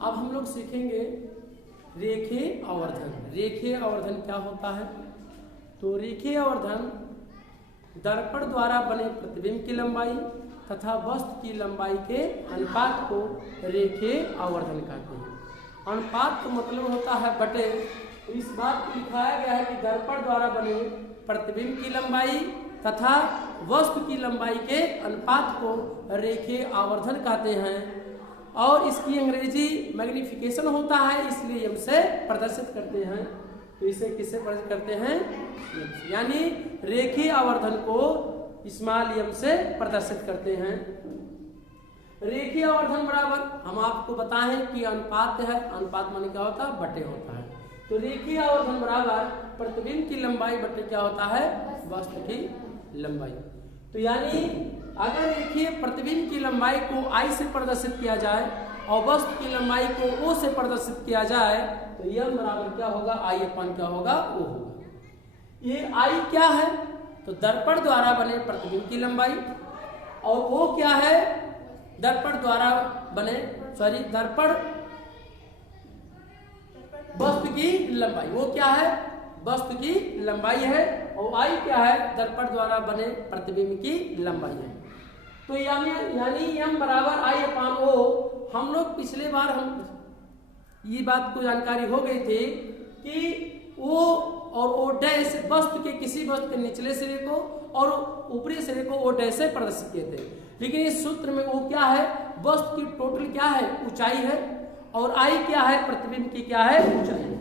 अब हम लोग सीखेंगे रेखीय आवर्धन। रेखीय आवर्धन क्या होता है? तो रेखीय आवर्धन दर्पण द्वारा बने प्रतिबिंब की लंबाई तथा वस्तु की लंबाई के अनुपात को रेखीय आवर्धन कहते हैं। अनुपात का मतलब होता है बटे। तो इस बात को दिखाया गया है कि दर्पण द्वारा बने प्रतिबिंब की लंबाई तथा वस्तु की लंबाई के अनुपात को रेखीय आवर्धन कहते हैं और इसकी अंग्रेजी मैग्निफिकेशन होता है, इसलिए हम से प्रदर्शित करते हैं। तो इसे किससे प्रदर्शित करते हैं? यानी रेखीय आवर्धन को स्मॉल एम से प्रदर्शित करते हैं। रेखीय आवर्धन बराबर हम आपको बताएं कि अनुपात है। अनुपात माने क्या होता है? बटे होता है। तो रेखीय आवर्धन बराबर प्रतिबिंब की लंबाई बटे क्या होता है? वस्तु की लंबाई। तो यानी अगर रेखीय प्रतिबिंब की लंबाई को I से प्रदर्शित किया जाए और वस्तु की लंबाई को O से प्रदर्शित किया जाए तो यह बराबर क्या होगा? I अपन क्या होगा? O होगा। ये I क्या है? तो दर्पण द्वारा बने प्रतिबिंब की लंबाई और O क्या है? दर्पण द्वारा बने दर्पण वस्तु की लंबाई। वो क्या है? वस्तु की लंबाई है और I क्या है? दर्पण द्वारा बने प्रतिबिंब की लंबाई है। तो यानी m बराबर I अपान O। हम लोग पिछले बार ये बात को जानकारी हो गई थी कि O और O डैश वस्तु के किसी वस्तु के निचले सिरे को और ऊपरी सिरे को O डैश से प्रदर्शित किए थे। लेकिन इस सूत्र में O क्या है? वस्तु की टोटल क्या है? ऊंचाई है और I क्या है? प्रतिबिंब की क्या है? ऊंचाई,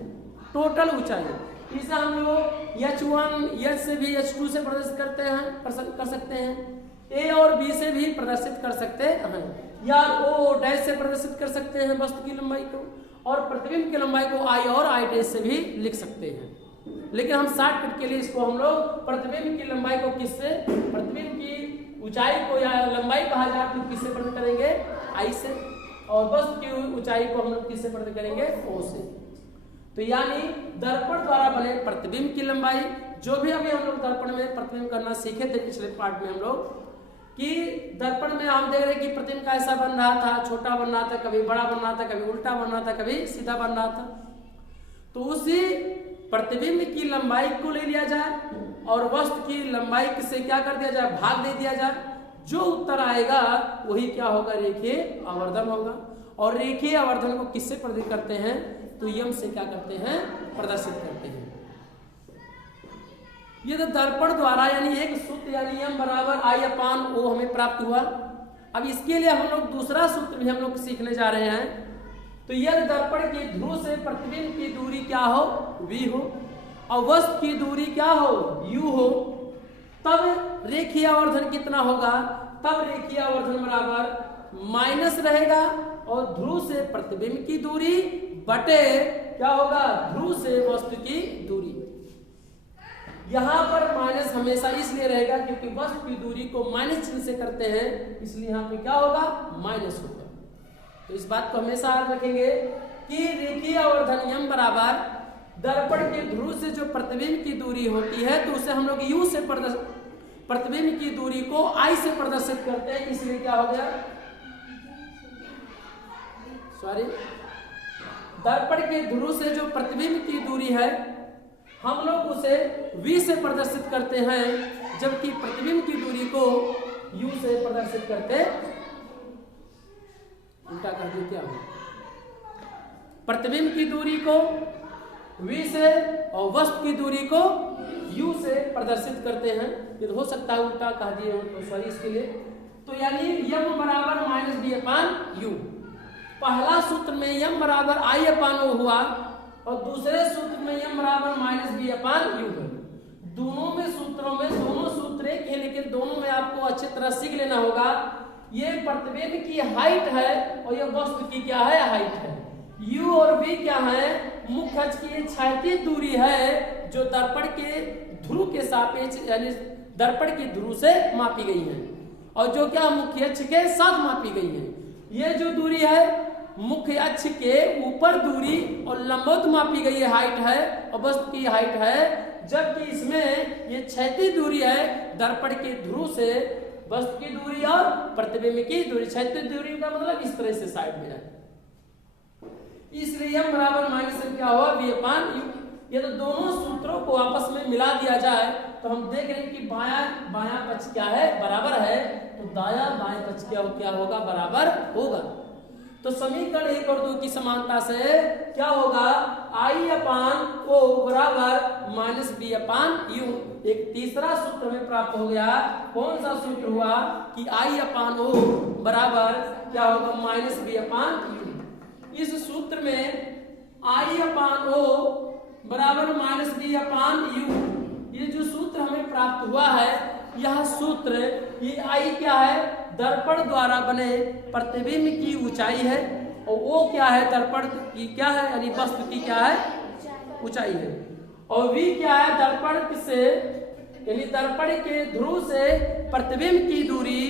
टोटल ऊंचाई। इसे हम लोग H1 H से भी H2 से प्रदर्शित करते हैं, कर सकते हैं। A और B से भी प्रदर्शित कर सकते हैं या O डैश से प्रदर्शित कर सकते हैं वस्तु की लंबाई को और प्रतिबिंब की लंबाई को I और I डैश से भी लिख सकते हैं। लेकिन हम शॉर्टकट के लिए इसको हम लोग प्रतिबिंब की लंबाई को किससे, प्रतिबिंब की ऊंचाई को या लंबाई कहा जाए तो किससे प्रदर्शित करेंगे? I से। और वस्तु की ऊंचाई को हम लोग किससे प्रदर्शित करेंगे? O से। तो यानी दर्पण द्वारा बने प्रतिबिंब की लंबाई, जो भी अभी हम लोग दर्पण में प्रतिबिंब करना सीखे थे पिछले पार्ट में हम लोग, कि दर्पण में हम देख रहे कि प्रतिबिंब कैसा बन रहा था, छोटा बन रहा था, कभी बड़ा बन रहा था, कभी उल्टा बन रहा था, कभी सीधा बन रहा था। तो उसी प्रतिबिंब की लंबाई को ले लिया जाए और वस्तु की लंबाई से क्या कर दिया जाए? भाग दे दिया जाए। जो उत्तर आएगा वही क्या होगा? रेखीय आवर्धन होगा। और रेखीय आवर्धन को किससे प्रदर्शित करते हैं? तो यम से क्या करते हैं? प्रदर्शित करते हैं। ये तो दर्पण द्वारा यानी एक सूत्र यानी m बराबर I अपान O हमें प्राप्त हुआ। अब इसके लिए हम लोग दूसरा सूत्र भी हम लोग सीखने जा रहे हैं। तो यदि दर्पण के ध्रुव से प्रतिबिंब की दूरी क्या हो? V हो और वस्तु की दूरी क्या हो? U हो, तब रेखीय आवर्धन कितना होगा? तब रेखीय आवर्धन बराबर माइनस रहेगा और ध्रुव से प्रतिबिंब की दूरी बटे क्या होगा? ध्रुव से वस्तु की दूरी। यहाँ पर माइनस हमेशा इसलिए रहेगा क्योंकि वस्तु की दूरी को माइनस चिन्ह से करते हैं, इसलिए यहाँ पे क्या होगा? माइनस होगा। तो इस बात को हमेशा याद रखेंगे कि रेखीय आवर्धन m बराबर दर्पण के ध्रुव से जो प्रतिबिंब की दूरी होती है तो उसे हम लोग U से प्रतिबिंब की दूरी को I से प्रदर्शित करते हैं, इसलिए क्या हो गया? दर्पण के ध्रुव से जो प्रतिबिंब की दूरी है हम लोग उसे V से प्रदर्शित करते हैं, जबकि प्रतिबिंब की दूरी को U से प्रदर्शित करते। उल्टा कर दिया क्या? प्रतिबिंब की दूरी को V से और वस्तु की दूरी को U से प्रदर्शित करते हैं। फिर हो सकता है उल्टा कह दिए हो तो सॉरी इसके लिए। तो यानी m बराबर माइनस B अपान U। पहला सूत्र में m बराबर I अपान O हुआ और दूसरे सूत्र में m बराबर माइनस B अपान U है। दोनों में सूत्रों में दोनों सूत्र एक है, लेकिन दोनों में आपको अच्छी तरह सीख लेना होगा। ये प्रतिबिंब की हाइट है और ये वस्तु की क्या है? हाइट है। U और V क्या है? मुख्य अक्ष की क्षैतिज दूरी है जो दर्पण के ध्रुव के सापेक्ष यानी दर्पण के ध्रुव से मापी गई है और जो क्या मुख्य अक्ष के साथ मापी गई है। ये जो दूरी है मुख्य अक्ष के ऊपर दूरी और लंबवत मापी गई है, हाइट है और वस्तु की हाइट है, जबकि इसमें ये क्षैतिज दूरी है दर्पण के ध्रुव से वस्तु की दूरी और प्रतिबिंब की दूरी। क्षैतिज दूरी का मतलब इस तरह से साइड में है। इसलिए m बराबर माइनस m क्या हुआ v अपान u। ये तो दोनों सूत्रों को आपस में मिला दिया जाए तो हम देख रहे हैं कि बायां पक्ष क्या है, बराबर है, तो दायां बाएं पक्ष क्या होगा, बराबर होगा। तो समीकरण 1 और 2 की समानता से क्या होगा, I अपान O बराबर माइनस बी अपान यू। एक तीसरा सूत्र हमें प्राप्त हो गया। कौन सा सूत्र हुआ कि I अपान O बराबर क्या होगा, माइनस बी अपान यू। इस सूत्र में I अपान O बराबर माइनस बी अपान यू, ये जो सूत्र हमें प्राप्त हुआ है, यह सूत्र, ये I क्या है, दर्पण द्वारा बने प्रतिबिंब की ऊंचाई है, और वो क्या है, दर्पण की क्या है, यानी वस्तु की क्या है, ऊंचाई है। और v क्या है, दर्पण से यानी दर्पण के ध्रुव से प्रतिबिंब की दूरी